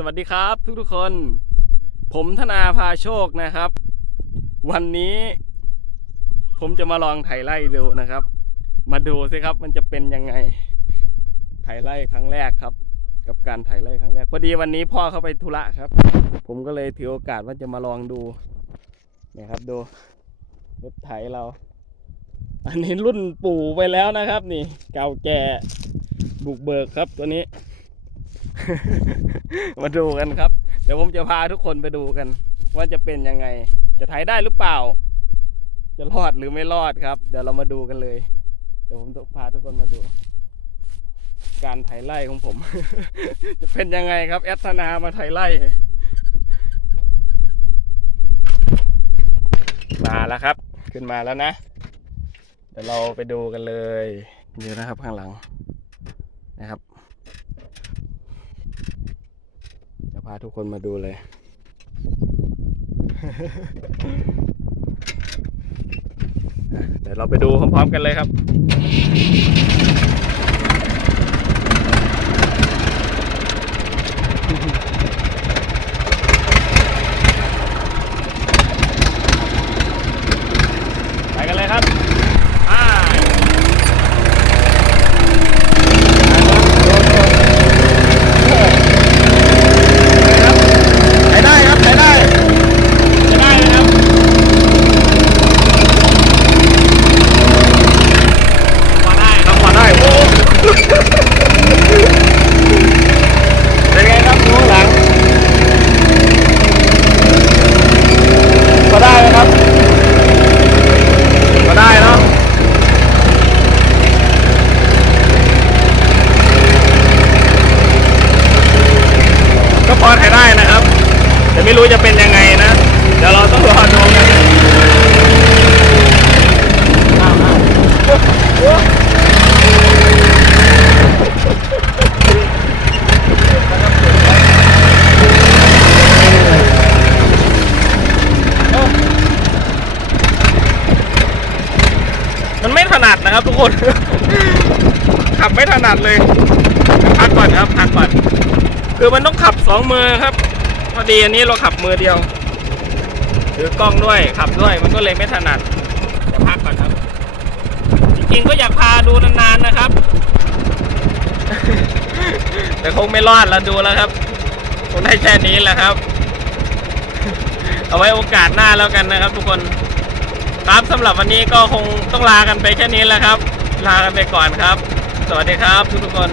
สวัสดีครับทุกๆคน ผมธนาพาโชคนะครับ วันนี้ ผมจะมาลองไถไล่ดูนะครับ มาดูสิครับมันจะเป็นยังไงไถไล่ครั้งแรกครับ กับการไถไล่ครั้งแรก พอดีวันนี้พ่อเขาไปธุระครับ ผมก็เลยถือโอกาสว่าจะมาลองดูนี่ยครับดูรถไถเรา อันนี้รุ่นปู่ไปแล้วนะครับ นี่ เก่าแก่บุกเบิกครับตัวนี้ มาดูกันครับ เดี๋ยวผมจะพาทุกคนไปดูกัน ว่าจะเป็นยังไง จะถ่ายได้หรือเปล่า จะรอดหรือไม่รอดครับ เดี๋ยวเรามาดูกันเลย เดี๋ยวผมจะพาทุกคนมาดู การถ่ายไล่ของผม จะเป็นยังไงครับ แอดธนามาถ่ายไล่มาแล้วครับ ขึ้นมาแล้วนะเดี๋ยวเราไปดูกันเลยเดี๋ยวนะครับข้างหลังนะครับ เดี๋ยวพาทุกคนมาดูเลย เดี๋ยวเราไปดูพร้อมๆกันเลยครับ ไปกันเลยครับไปไปได้ครับไปได้ไปได้นะครับ พอได้ครับพอได้โอ้เป็นไงครับดูข้างหลังพอได้ไหมครับพอได้เนาะก็พอใช้ได้นะครับ แต่ ไม่รู้จะเป็นยังไงนะ เดี๋ยวเราต้องรอดูกันอ้าม้ามันไม่ถนัดนะครับทุกคน ขับไม่ถนัดเลยพักก่อนครับพักก่อน คือมันต้องขับสองมือครับ อดีอันนี้เราขับมือเดียวถือกล้องด้วยขับด้วยมันก็เลยไม่ถนัดเดี๋ยวพักก่อนครับ จริงๆก็อยากพาดูนานๆนะครับ แต่คงไม่รอดแล้วดูแล้วครับคงได้แค่นี้แหละครับ เอาไว้โอกาสหน้าแล้วกันนะครับ ทุกคนครับสำหรับวันนี้ก็คงต้องลากันไปแค่นี้แล้วครับ ลากันไปก่อนครับ สวัสดีครับทุกๆคน